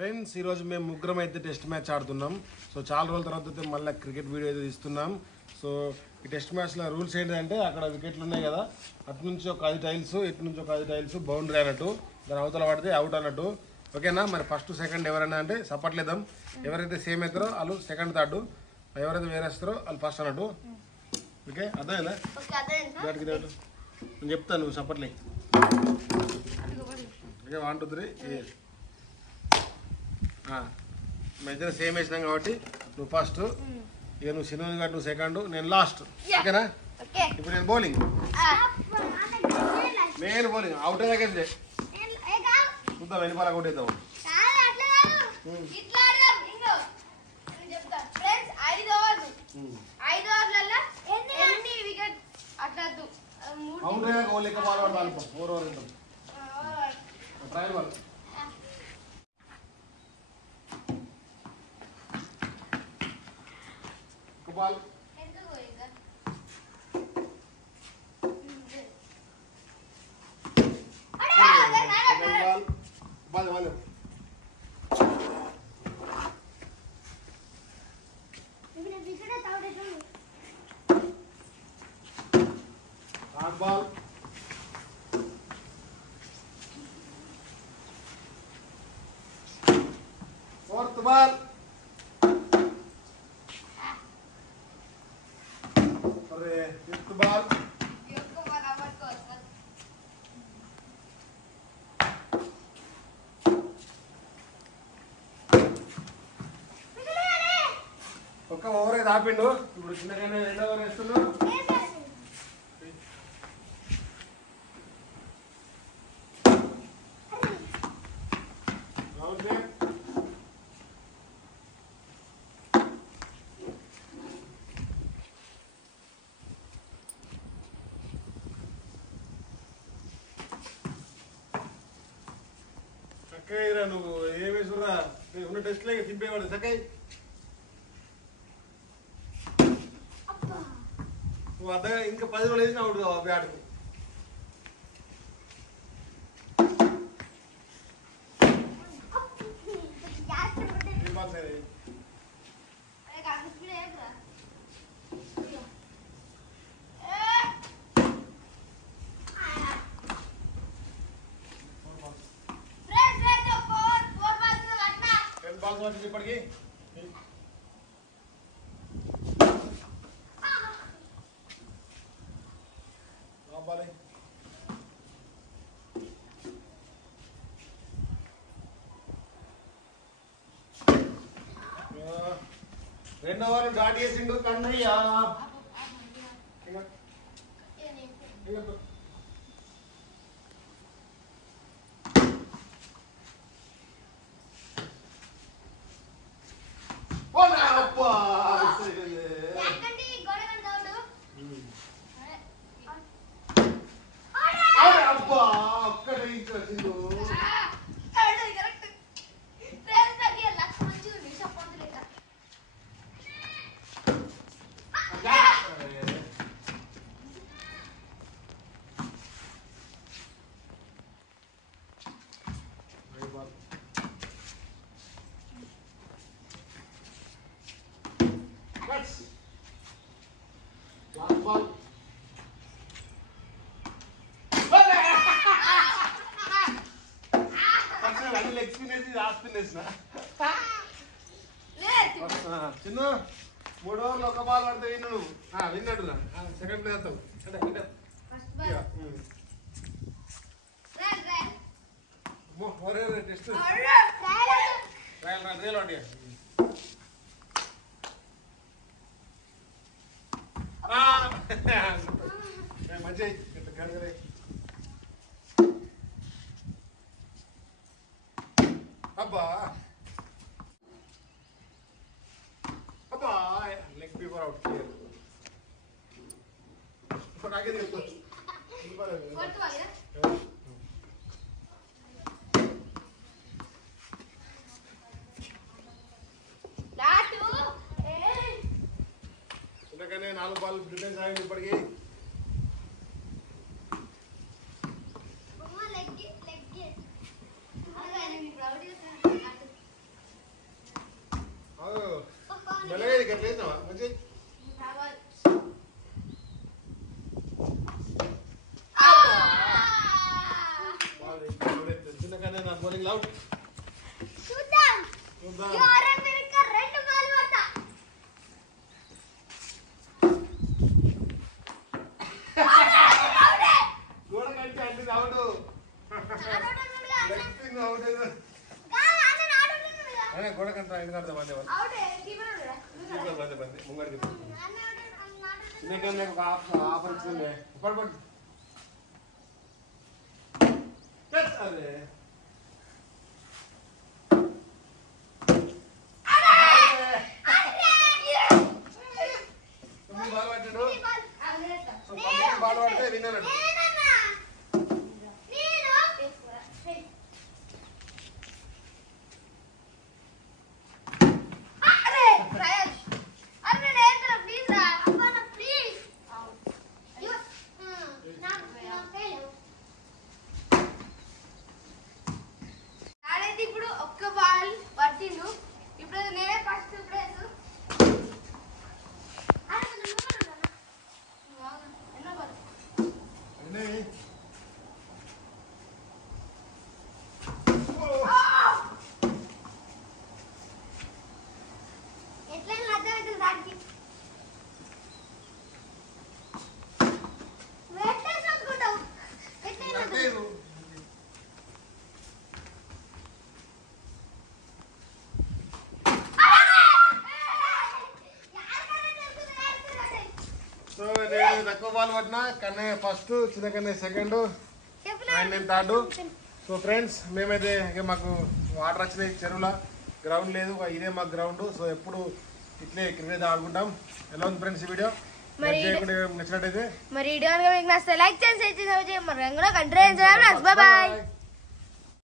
Friends ఈరోజు మేము ముగ్గురం అయితే టెస్ట్ మ్యాచ్ ఆడుతున్నాం. సో చాలా రోజుల తర్వాత మళ్ళీ క్రికెట్ వీడియో అయితే తీస్తున్నాం. సో ఈ టెస్ట్ మ్యాచ్లో రూల్స్ ఏంటంటే అక్కడ వికెట్లు ఉన్నాయి కదా, అటు నుంచి ఒక 5 టైల్స్, ఇటు నుంచి ఒక 5 టైల్స్ బౌండరీ అన్నట్టు, దాని అవతల పడితే అవుట్ అన్నట్టు. ఓకేనా? మరి ఫస్ట్ సెకండ్ ఎవరైనా అంటే సపట్లేదాం. ఎవరైతే సేమ్ అవుతారో వాళ్ళు సెకండ్, థర్డ్, ఎవరైతే వేరేస్తారో వాళ్ళు ఫస్ట్ అన్నట్టు. ఓకే, అర్థమైందా? దాటికి నేను చెప్తాను, నువ్వు సపట్లే. ఓకే, 1 2 3. మా ఇద్దరు సేమ్ వేసినాం కాబట్టి నువ్వు ఫస్ట్, ఇక నువ్వు సినిమా కాబట్టి నువ్వు సెకండ్, నేను లాస్ట్. ఓకేనా? ఇప్పుడు నేను బౌలింగ్, నేను బౌలింగ్ అవుట్ అయ్యాకే చూద్దాం, వెనుపాల కొట్టేద్దాం. అవుట్ అయ్యాక ఓ లెక్క బాల్ పడతాను, 4 ఓవర్ ఉంటాం. Trial ball. Ball ball ball ball fourth ball fifth ball ఒక్క ఓవర్ అయితే ఆపిండు. ఇప్పుడు చిన్నగానే 2వ ఓవర్ వేస్తున్నాడు. చక్కగా నువ్వు ఏమేసురా ఉన్న టెస్ట్లే దింపేవాడు. చక్కగా నువ్వు అర్థం ఇంకా 10 రోజులు వేసిన అవుట్ కావు బ్యాట్కు. బాల్స్ వచ్చింది ఇప్పటికి. రెండో ఓవర్ డాట్ చేసిండు కన్నయ్య. చిన్న 3 ఓవర్లు ఒక బాల్ పడితే విన్ను నువ్వు, విన్నట్టుగా సెకండ్ ప్లేయర్ అవుతావు. టెస్ట్ మంచి అబ్బా అబ్బా లెగ్ పీపర్ అవుట్ క్లియర్. నాకే తెలుసు ఇంతకనే 4 బాల్ డిఫెన్స్ ఆగింది ఇప్పటికి. గట్లేదు మంచి చిన్నగానే నా బౌలింగ్ అవుట్ చూద్దాం ఎవరు మిరక రెండు బాల్ పడతా గోడ కంటే అంటే అవుట్ లెఫ్టింగ్ అవుట్ అనే గోడ కంటే ఐదు కడతా బందే బందే ముంగడికి చిన్నగానే ఒక ఆఫర్ ఇచ్చింది పడుకోండి అరే బాల్ పడితే విన్నాడు ఇప్పుడు ఒక్క బాల్ పట్టిండు ఇప్పుడు నేనే ఫస్ట్ ప్లేస్ ఎన్నో బాల్ ఎట్లయినా అర్థమవుతుంది దానికి వెంటనే చదువుకుంటావు ఎట్లయినా సో నేను తక్కువ బాల్ పట్టినా కన్నయ్య ఫస్ట్ చిన్న కన్నయ్య సెకండ్ అండ్ నేను థర్డ్ సో ఫ్రెండ్స్ మేమైతే ఇక మాకు వాటర్ వచ్చినాయి చెరువులో గ్రౌండ్ లేదు ఇదే మా గ్రౌండ్ సో ఎప్పుడు ఇట్లే క్రికెట్ ఆడుకుంటాం ఎలా ఉంది ఫ్రెండ్స్ ఈ వీడియో నచ్చినట్టయితే మరి వీడియో మీకు నచ్చితే లైక్ చేసి మరి కంట్రీ బాయ్